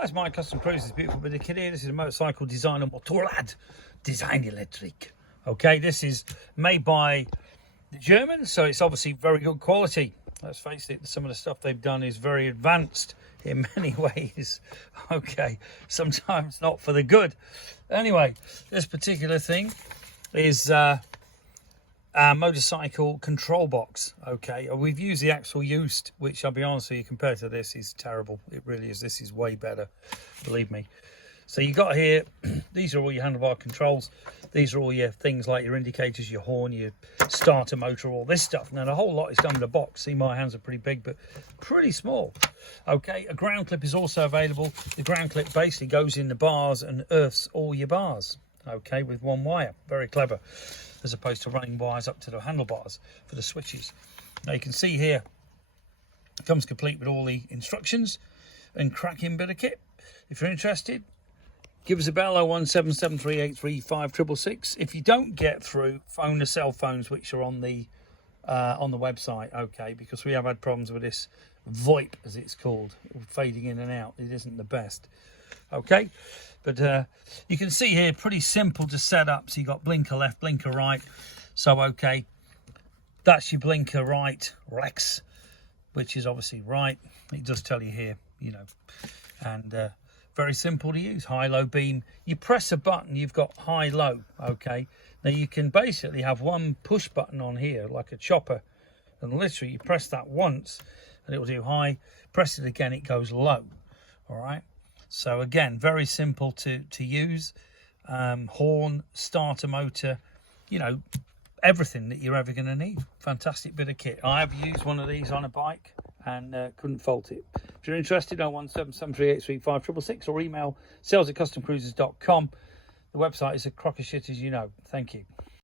That's my custom cruisers, beautiful bit of kit here. This is a motorcycle designer, Motorrad Design Electric. Okay, this is made by the Germans, so it's obviously very good quality. Let's face it, some of the stuff they've done is very advanced in many ways. Okay, sometimes not for the good. Anyway, this particular thing is our motorcycle control box. Okay, we've used the axle used, which I'll be honest with you, compared to this is terrible. It really is. This is way better, believe me. So you got here, these are all your handlebar controls. These are all your things like your indicators, your horn, your starter motor, all this stuff. Now the whole lot is done in a box. See, my hands are pretty big, but pretty small. Okay, a ground clip is also available. The ground clip basically goes in the bars and earths all your bars. Okay, with one wire. Very clever, as opposed to running wires up to the handlebars for the switches. Now you can see here, it comes complete with all the instructions and cracking bit of kit. If you're interested, give us a bell, 01773835666. If you don't get through, phone the cell phones which are on the website, okay, because we have had problems with this VoIP, as it's called, fading in and out. It isn't the best. Okay, but you can see here, pretty simple to set up. So you got blinker left, blinker right. So okay, that's your blinker right, Rex, which is obviously right. It does tell you here, you know, and very simple to use. High, low beam. You press a button, you've got high, low. Okay, now you can basically have one push button on here like a chopper, and literally you press that once and it will do high. Press it again, it goes low. All right, so again, very simple to use. Horn, starter motor, you know, everything that you're ever going to need. Fantastic bit of kit. I have used one of these on a bike and couldn't fault it. If you're interested, 01773835666 or email sales@customcruisers.com. The website is a crock of shit, as you know. Thank you.